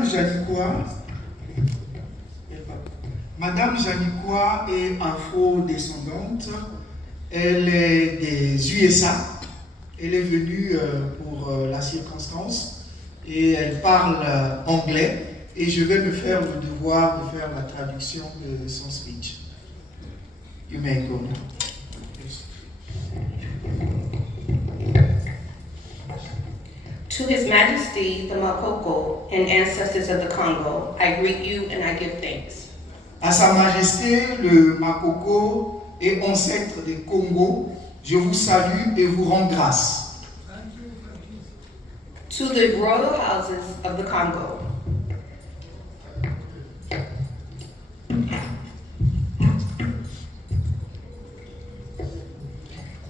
Madame Janicois, Madame Janicois est afro-descendante. Elle est des USA. Elle est venue pour la circonstance et elle parle anglais. Et je vais me faire le devoir de faire la traduction de son speech. You may go now. To His Majesty, the Makoko and ancestors of the Congo, I greet you and I give thanks. À Sa Majesté, le Makoko et ancêtre des Congo, je vous salue et vous rends grâce. To the royal houses of the Congo,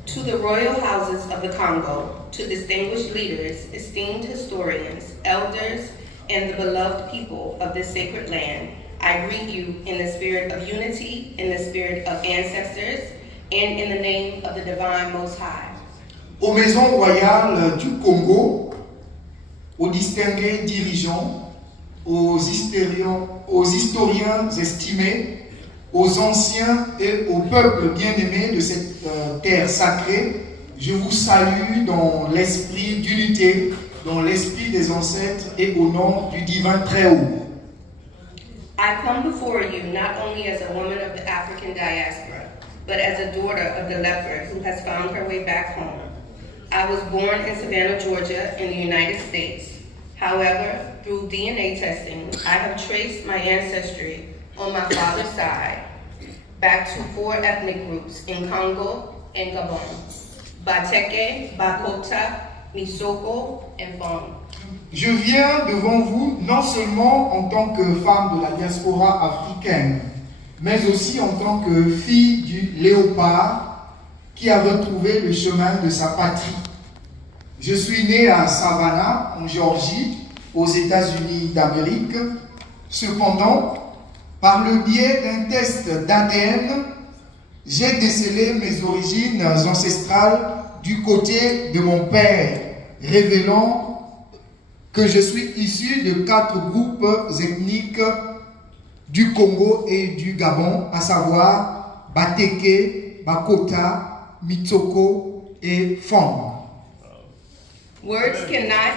to the royal houses of the Congo, to distinguished leaders, esteemed historians, elders, and the beloved people of this sacred land, I greet you in the spirit of unity, in the spirit of ancestors, and in the name of the divine Most High. Aux maisons royales du Congo, aux distingués dirigeants, aux historiens estimés, aux anciens et au peuple bien-aimé de cette terre sacrée, je vous salue dans l'esprit d'unité, dans l'esprit des ancêtres et au nom du divin Très-Haut. I come before you not only as a woman of the African diaspora, but as a daughter of the leopard who has found her way back home. I was born in Savannah, Georgia, in the United States. However, through DNA testing, I have traced my ancestry on my father's side back to 4 ethnic groups in Congo and Gabon: Bateke, Bakota, Misoko, and Fong. Je viens devant vous non seulement en tant que femme de la diaspora africaine, mais aussi en tant que fille du léopard qui a retrouvé le chemin de sa patrie. Je suis né à Savannah, en Géorgie, aux États-Unis d'Amérique. Cependant, par le biais d'un test d'ADN, j'ai décelé mes origines ancestrales du côté de mon père, révélant que je suis issu de 4 groupes ethniques du Congo et du Gabon, à savoir Bateke, Bakota, Mitsoko et Fong. Words cannot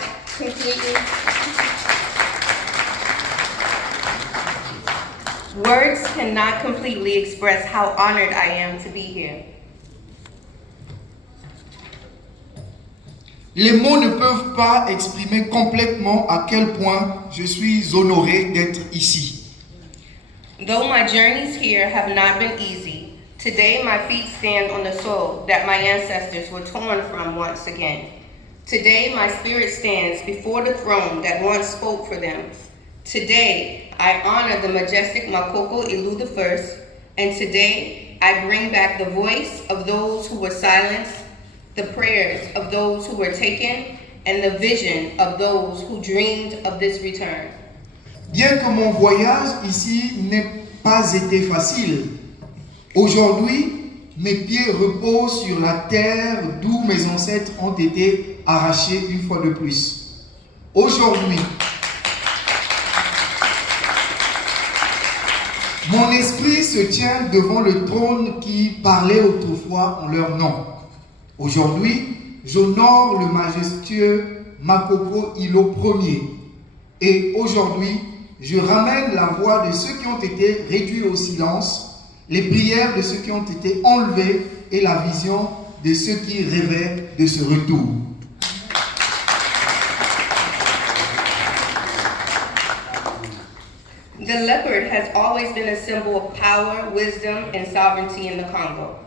completely express how honored I am to be here. Les mots ne peuvent pas exprimer complètement à quel point je suis honoré d'être ici. Though my journeys here have not been easy, today my feet stand on the soil that my ancestors were torn from once again. Today my spirit stands before the throne that once spoke for them. Today I honor the majestic Makoko Ilu I, and today I bring back the voice of those who were silenced, the prayers of those who were taken, and the vision of those who dreamed of this return. Bien que mon voyage ici n'ait pas été facile, aujourd'hui, mes pieds reposent sur la terre d'où mes ancêtres ont été arrachés une fois de plus. Aujourd'hui, mon esprit se tient devant le trône qui parlait autrefois en leur nom. Aujourd'hui, j'honore le majestueux Makoko Ilo Ier. Et aujourd'hui, je ramène la voix de ceux qui ont été réduits au silence, les prières de ceux qui ont été enlevés et la vision de ceux qui rêvaient de ce retour. The leopard has always been a symbol of power, wisdom, and sovereignty in the Congo.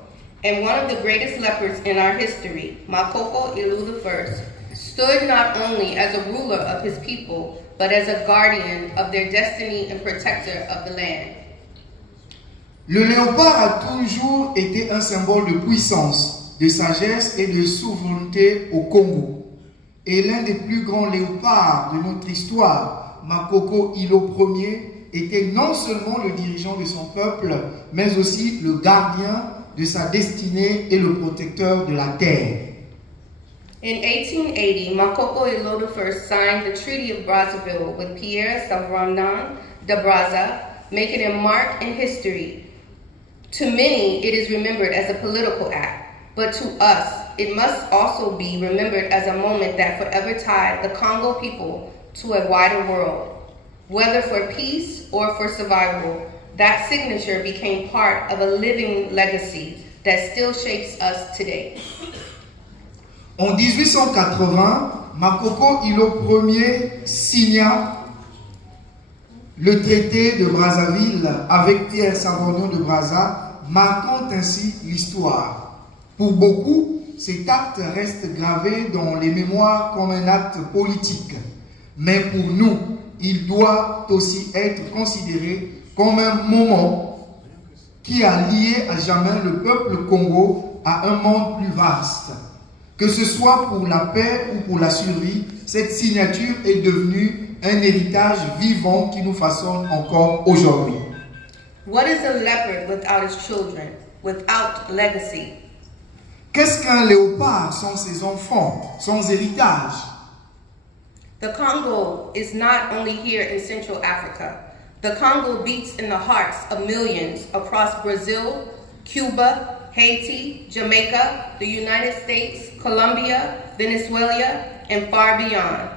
And one of the greatest leopards in our history, Makoko Ilu I, stood not only as a ruler of his people, but as a guardian of their destiny and protector of the land. Le léopard a toujours été un symbole de puissance, de sagesse et de souveraineté au Congo. Et l'un des plus grands léopards de notre histoire, Makoko Ilo Ier, était non seulement le dirigeant de son peuple, mais aussi le gardien de sa destinée et le protecteur de la terre. In 1880, Makoko Ilo I signed the Treaty of Brazzaville with Pierre Savronin de Brazza, making a mark in history. To many, it is remembered as a political act, but to us, it must also be remembered as a moment that forever tied the Congo people to a wider world. Whether for peace or for survival, that signature became part of a living legacy that still shapes us today. En 1880, Makoko Ilo Ier signa le traité de Brazzaville avec Pierre Savronin de Brazza, marquant ainsi l'histoire. Pour beaucoup, cet acte reste gravé dans les mémoires comme un acte politique. Mais pour nous, il doit aussi être considéré comme un moment qui a lié à jamais le peuple Congo à un monde plus vaste. Que ce soit pour la paix ou pour la survie, cette signature est devenue un héritage vivant qui nous façonne encore aujourd'hui. What is a leopard without its children, without legacy? Qu'est-ce qu'un léopard sans ses enfants, sans héritage? The Congo is not only here in Central Africa. The Congo beats in the hearts of millions across Brazil, Cuba, Haiti, Jamaica, the United States, Colombia, Venezuela, and far beyond.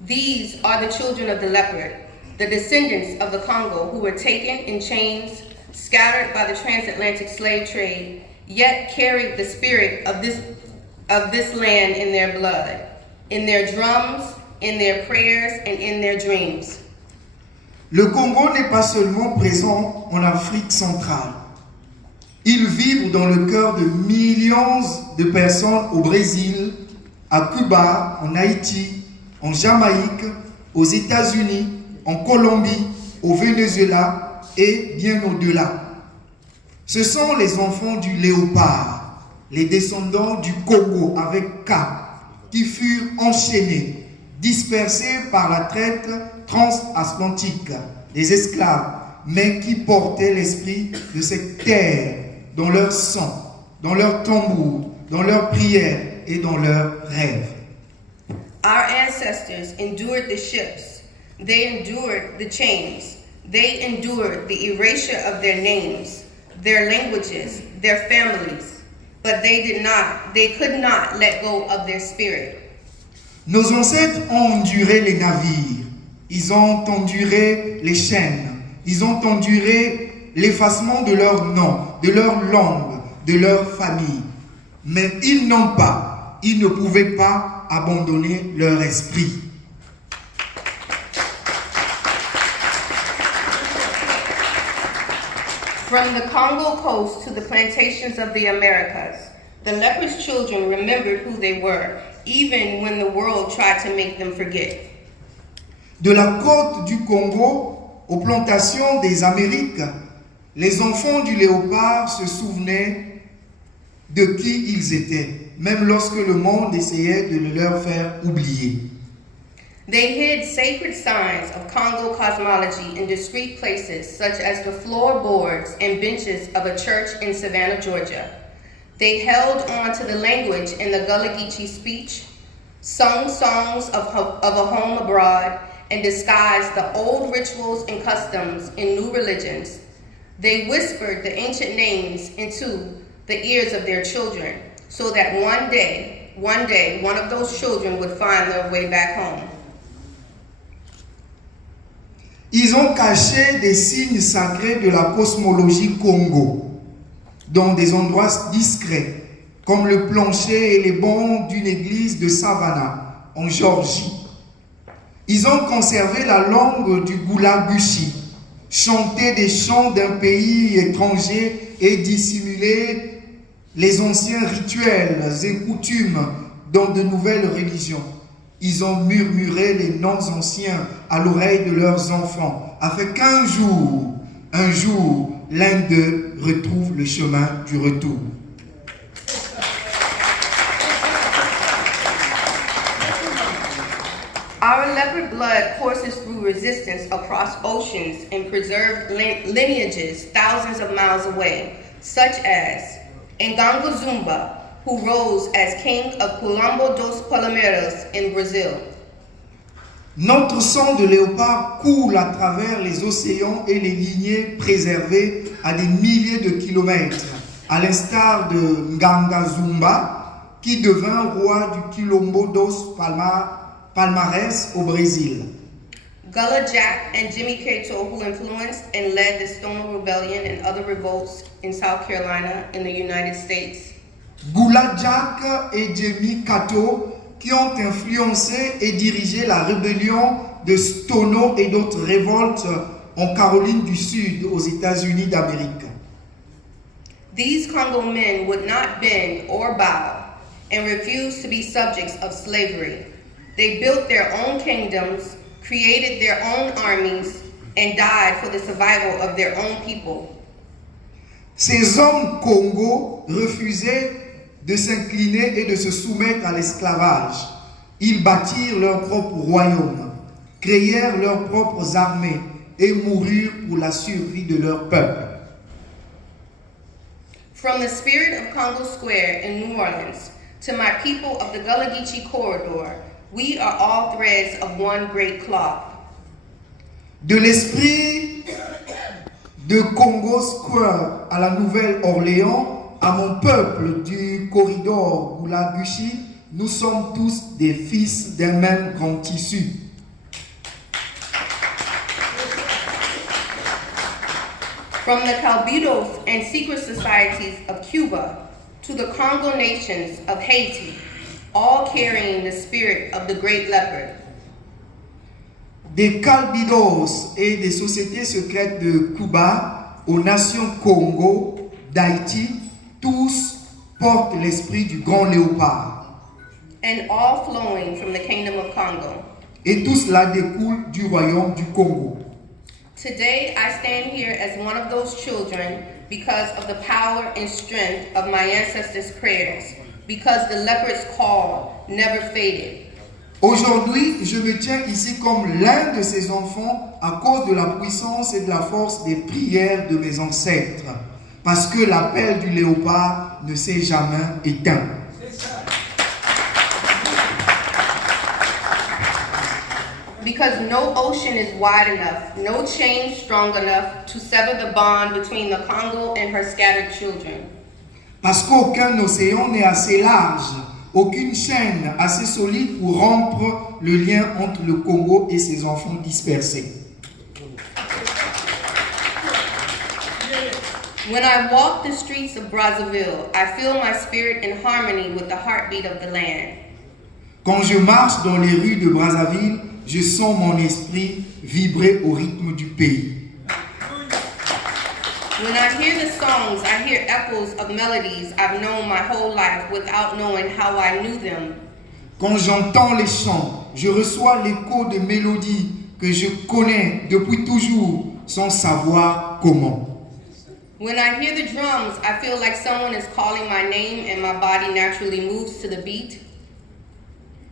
These are the children of the leopard, the descendants of the Congo who were taken in chains, scattered by the transatlantic slave trade, yet carried the spirit of this land in their blood, in their drums, in their prayers, and in their dreams. Le Congo n'est pas seulement présent en Afrique centrale. Il vibre dans le cœur de millions de personnes au Brésil, à Cuba, en Haïti, en Jamaïque, aux États-Unis, en Colombie, au Venezuela et bien au-delà. Ce sont les enfants du léopard, les descendants du Congo avec K, qui furent enchaînés, dispersés par la traite transatlantique des esclaves, mais qui portaient l'esprit de cette terre dans leur sang, dans leur tambour, dans leurs prières et dans leurs rêves. Our ancestors endured the ships, they endured the chains, they endured the erasure of their names, their languages, their families, but they could not let go of their spirit. Nos ancêtres ont enduré les navires, ils ont enduré les chaînes, ils ont enduré l'effacement de leur nom, de leur langue, de leur famille. Mais ils ne pouvaient pas abandonner leur esprit. From the Congo coast to the plantations of the Americas, the leper's children remembered who they were, even when the world tried to make them forget. De la côte du Congo aux plantations des Amériques, les enfants du léopard se souvenaient de qui ils étaient, même lorsque le monde essayait de le leur faire oublier. They hid sacred signs of Congo cosmology in discreet places, such as the floorboards and benches of a church in Savannah, Georgia. They held on to the language in the Gullah Geechee speech, sung songs of a home abroad, and disguised the old rituals and customs in new religions. They whispered the ancient names into the ears of their children, so that one day, one of those children would find their way back home. Ils ont caché des signes sacrés de la cosmologie Congo dans des endroits discrets, comme le plancher et les bancs d'une église de Savannah, en Géorgie. Ils ont conservé la langue du Gula-Gushi, chanté des chants d'un pays étranger et dissimulé les anciens rituels et coutumes dans de nouvelles religions. Ils ont murmuré les noms anciens à l'oreille de leurs enfants, afin qu'un jour, l'un d'eux retrouve le chemin du retour. Our leopard blood courses through resistance across oceans and preserved lineages thousands of miles away, such as Ngango Zumba, who rose as king of Colombo dos Palmeiras in Brazil. Notre sang de léopard coule à travers les océans et les lignées préservées à des milliers de kilomètres, à l'instar de Nganga Zumba, qui devint roi du Quilombo dos Palmares au Brésil. Gullah Jack and Jimmy Cato, who influenced and led the Stonewall Rebellion and other revolts in South Carolina in the United States. Gullah Jack et Jimmy Cato, qui ont influencé et dirigé la rébellion de Stono et d'autres révoltes en Caroline du Sud, aux États-Unis d'Amérique. These Congo men would not bend or bow and refuse to be subjects of slavery. They built their own kingdoms, created their own armies, and died for the survival of their own people. Ces hommes Congo refusaient de s'incliner et de se soumettre à l'esclavage. Ils bâtirent leur propre royaume, créèrent leurs propres armées et moururent pour la survie de leur peuple. From the spirit of Congo Square in New Orleans to my people of the Gullah Geechee corridor, we are all threads of one great cloth. De l'esprit de Congo Square à la Nouvelle-Orléans, à mon peuple du corridor Gullah Geechee, nous sommes tous des fils d'un même grand tissu. From the Calbidos and secret societies of Cuba to the Congo nations of Haiti, all carrying the spirit of the great leopard. Des Calbidos et des sociétés secrètes de Cuba aux nations Congo, d'Haïti, tous portent l'esprit du grand léopard. And all flowing from the kingdom of Congo. Et tout cela découle du royaume du Congo. Today I stand here as one of those children because of the power and strength of my ancestors' prayers, because the leopard's call never faded. Aujourd'hui, je me tiens ici comme l'un de ces enfants à cause de la puissance et de la force des prières de mes ancêtres, parce que l'appel du léopard ne s'est jamais éteint. Because no ocean is wide enough, no chain strong enough to sever the bond between the Congo and her scattered children. Parce qu'aucun océan n'est assez large, aucune chaîne assez solide pour rompre le lien entre le Congo et ses enfants dispersés. When I walk the streets of Brazzaville, I feel my spirit in harmony with the heartbeat of the land. Quand je marche dans les rues de Brazzaville, je sens mon esprit vibrer au rythme du pays. When I hear the songs, I hear echoes of melodies I've known my whole life without knowing how I knew them. Quand j'entends les chants, je reçois l'écho de mélodies que je connais depuis toujours sans savoir comment. When I hear the drums, I feel like someone is calling my name and my body naturally moves to the beat.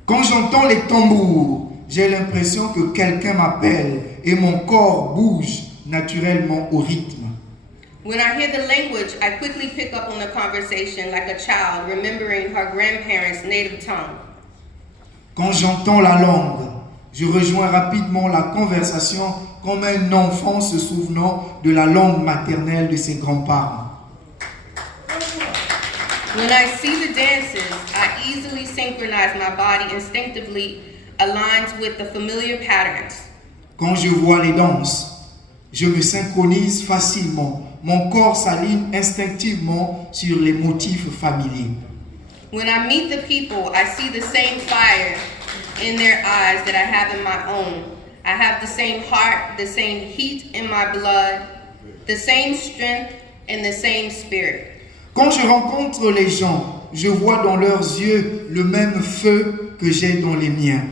Quand j'entends les tambours, j'ai l'impression que quelqu'un m'appelle et mon corps bouge naturellement au rythme. When I hear the language, I quickly pick up on the conversation like a child remembering her grandparents' native tongue. Quand j'entends la langue, je rejoins rapidement la conversation comme un enfant se souvenant de la langue maternelle de ses grands-parents. When I see the dances, I easily synchronize my body instinctively aligns with the familiar patterns. Quand je vois les danses, je me synchronise facilement. Mon corps s'aligne instinctivement sur les motifs familiers. When I meet the people, I see the same fire in their eyes that I have in my own. I have the same heart, the same heat in my blood, the same strength, and the same spirit. Quand je rencontre les gens, je vois dans leurs yeux le même feu que j'ai dans les miens.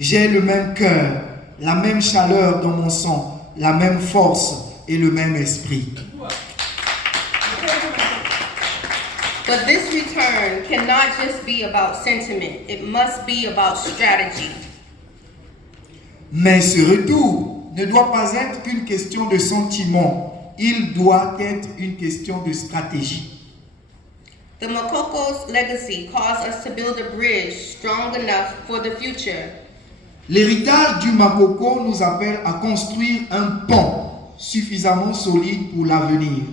J'ai le même cœur, la même chaleur dans mon sang, la même force et le même esprit. But this return cannot just be about sentiment. It must be about strategy. Mais ce retour ne doit pas être qu'une question de sentiment. Il doit être une question de stratégie. The Makoko's legacy calls us to build a bridge strong enough for the future. L'héritage du Makoko nous appelle à construire un pont suffisamment solide pour l'avenir.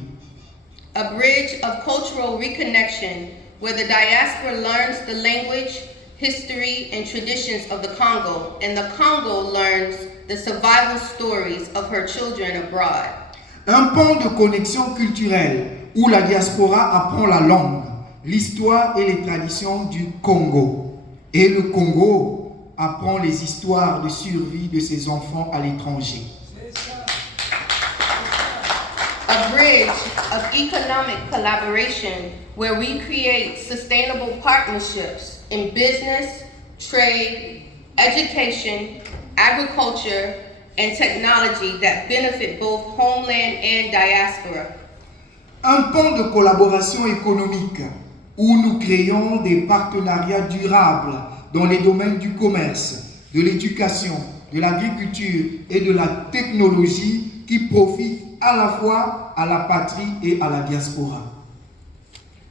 A bridge of cultural reconnection where the diaspora learns the language, history, and traditions of the Congo, and the Congo learns the survival stories of her children abroad. Un pont de connexion culturelle où la diaspora apprend la langue, l'histoire et les traditions du Congo. Et le Congo apprend les histoires de survie de ses enfants à l'étranger. A bridge of economic collaboration where we create sustainable partnerships in business, trade, education, agriculture, and technology that benefit both homeland and diaspora. Un pont de collaboration économique où nous créons des partenariats durables dans les domaines du commerce, de l'éducation, de l'agriculture et de la technologie qui profitent à la fois à la patrie et à la diaspora.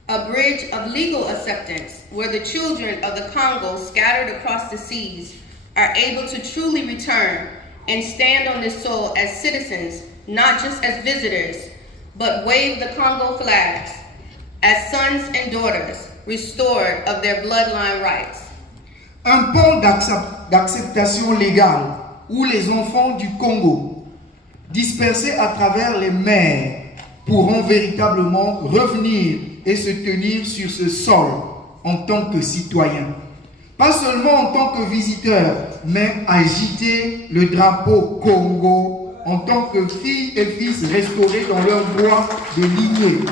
A bridge of legal acceptance where the children of the Congo scattered across the seas are able to truly return and stand on this soil as citizens, not just as visitors, but wave the Congo flags as sons and daughters restored of their bloodline rights. Un pont d'acceptation légale où les enfants du Congo, dispersés à travers les mers, pourront véritablement revenir et se tenir sur ce sol en tant que citoyens. Pas seulement en tant que visiteurs, mais agiter le drapeau Congo en tant que filles et fils restaurés dans leur droit de lignée.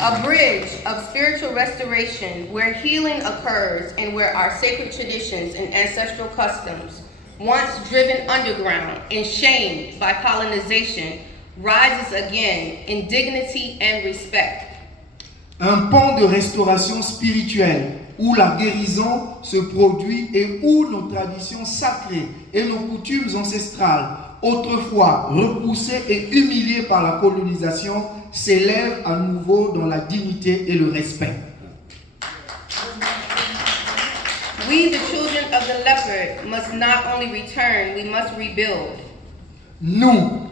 A bridge of spiritual restoration where healing occurs and where our sacred traditions and ancestral customs, once driven underground and shamed by colonization, rises again in dignity and respect. Un pont de restauration spirituelle où la guérison se produit et où nos traditions sacrées et nos coutumes ancestrales, autrefois repoussées et humiliées par la colonisation, s'élèvent à nouveau dans la dignité et le respect. We, the children of the leopard, must not only return, we must rebuild. Nous,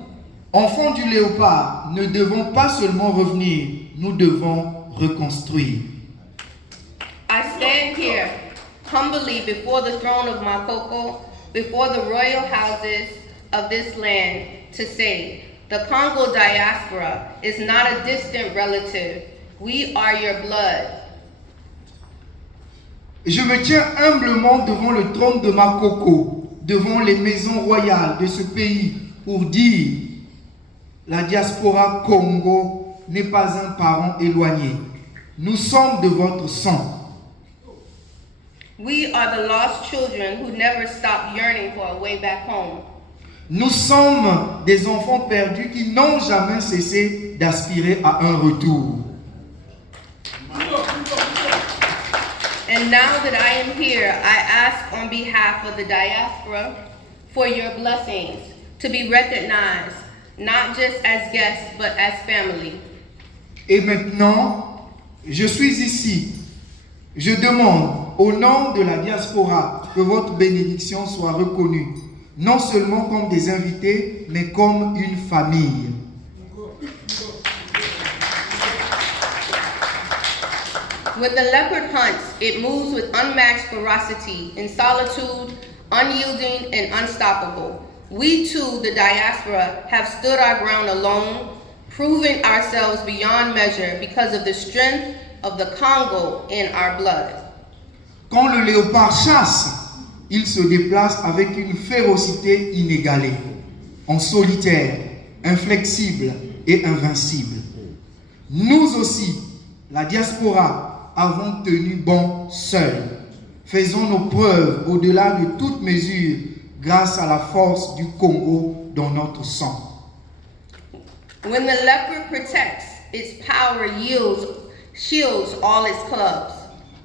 enfants du léopard, ne devons pas seulement revenir, nous devons reconstruire. I stand here humbly before the throne of Makoko, before the royal houses of this land, to say, the Congo diaspora is not a distant relative. We are your blood. Je me tiens humblement devant le trône de Makoko, devant les maisons royales de ce pays, pour dire, la diaspora Congo n'est pas un parent éloigné. Nous sommes de votre sang. We are the lost children who never stopped yearning for a way back home. Nous sommes des enfants perdus qui n'ont jamais cessé d'aspirer à un retour. And now that I am here, I ask on behalf of the diaspora for your blessings to be recognized, not just as guests, but as family. Et maintenant, je suis ici. Je demande au nom de la diaspora que votre bénédiction soit reconnue, non seulement comme des invités, mais comme une famille. When the leopard hunts, it moves with unmatched ferocity, in solitude, unyielding and unstoppable. We too, the diaspora, have stood our ground alone, proving ourselves beyond measure because of the strength of the Congo in our blood. Quand le léopard chasse, il se déplace avec une férocité inégalée, en solitaire, inflexible et invincible. Nous aussi, la diaspora, avons tenu bon seuls. Faisons nos preuves au-delà de toute mesure grâce à la force du Congo dans notre sang. When the leopard protects, its power shields all its clubs.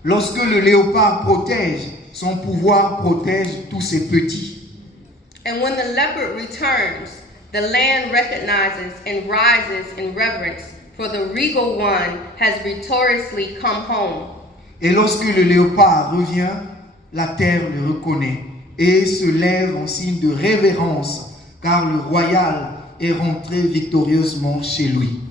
Lorsque le léopard protège, son pouvoir protège tous ses petits. And when the leopard returns, the land recognizes and rises in reverence for the regal one has victoriously come home. Et lorsque le léopard revient, la terre le reconnaît et se lève en signe de révérence, car le royal est rentré victorieusement chez lui.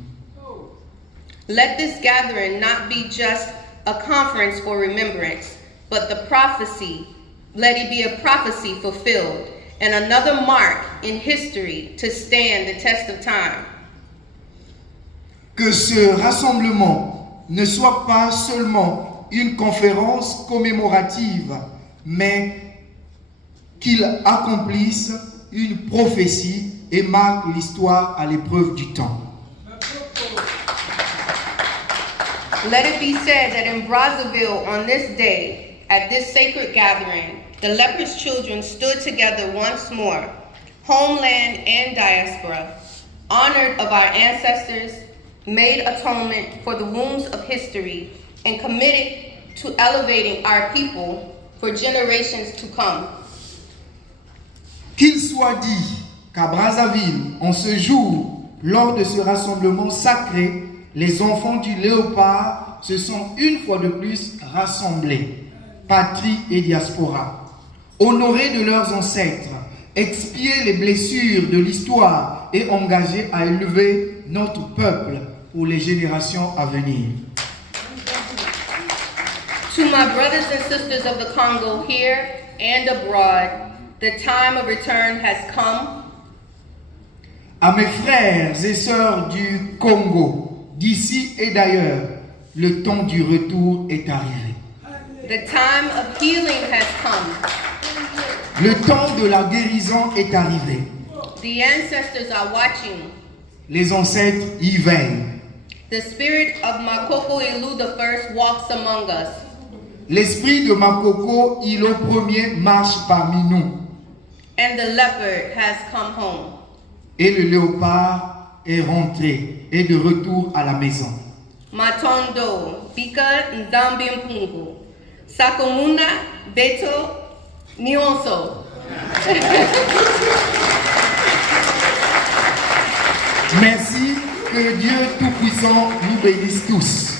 Let this gathering not be just a conference for remembrance, but the prophecy, let it be a prophecy fulfilled, and another mark in history to stand the test of time. Que ce rassemblement ne soit pas seulement une conférence commémorative, mais qu'il accomplisse une prophétie et marque l'histoire à l'épreuve du temps. Let it be said that in Brazzaville on this day, at this sacred gathering, the leprous children stood together once more, homeland and diaspora, honored of our ancestors, made atonement for the wounds of history, and committed to elevating our people for generations to come. Qu'il soit dit qu'à Brazzaville, en ce jour, lors de ce rassemblement sacré, les enfants du léopard se sont une fois de plus rassemblés, patrie et diaspora, honorés de leurs ancêtres, expier les blessures de l'histoire et engagés à élever notre peuple pour les générations à venir. To my brothers and sisters of the Congo here and abroad, the time of return has come. À mes frères et sœurs du Congo, d'ici et d'ailleurs, le temps du retour est arrivé. The time of healing has come. Le temps de la guérison est arrivé. The ancestors are watching. Les ancêtres y veillent. The spirit of Makoko Ilu I walks among us. L'esprit de Makoko Ilo Ier marche parmi nous. And the leopard has come home. Et le léopard est rentré et de retour à la maison. Matondo, Bika Nzambi Mpungu, Sakomunda, Beto, Nionso. Merci, que Dieu Tout-Puissant nous bénisse tous.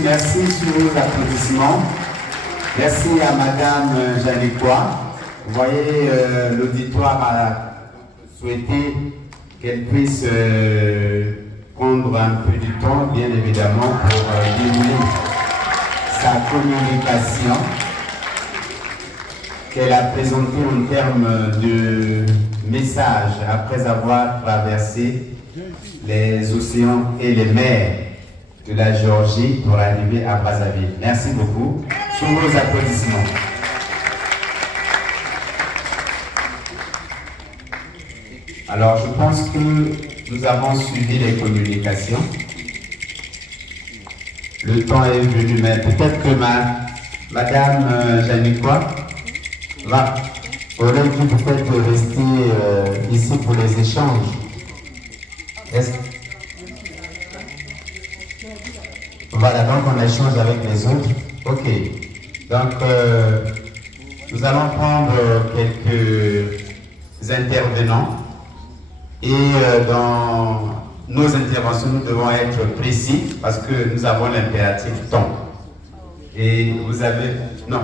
Merci sur vos applaudissements. Merci à Madame Janicois. Vous voyez, l'auditoire a souhaité qu'elle puisse prendre un peu du temps, bien évidemment, pour dérouler sa communication qu'elle a présentée en termes de message après avoir traversé les océans et les mers de la Géorgie pour arriver à Brazzaville. Merci beaucoup. Sous vos applaudissements. Alors, je pense que nous avons suivi les communications. Le temps est venu, mais peut-être que Madame Janicois aurait dû peut-être rester ici pour les échanges. Voilà, donc on échange avec les autres. Ok. Donc, Nous allons prendre quelques intervenants et dans nos interventions, nous devons être précis parce que nous avons l'impératif temps. Et vous avez... Non,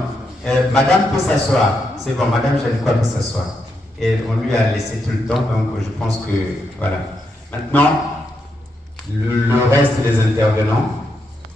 madame peut s'asseoir. C'est bon, madame Janicua peut s'asseoir. Et on lui a laissé tout le temps, donc je pense que... Voilà. Maintenant, le reste des intervenants,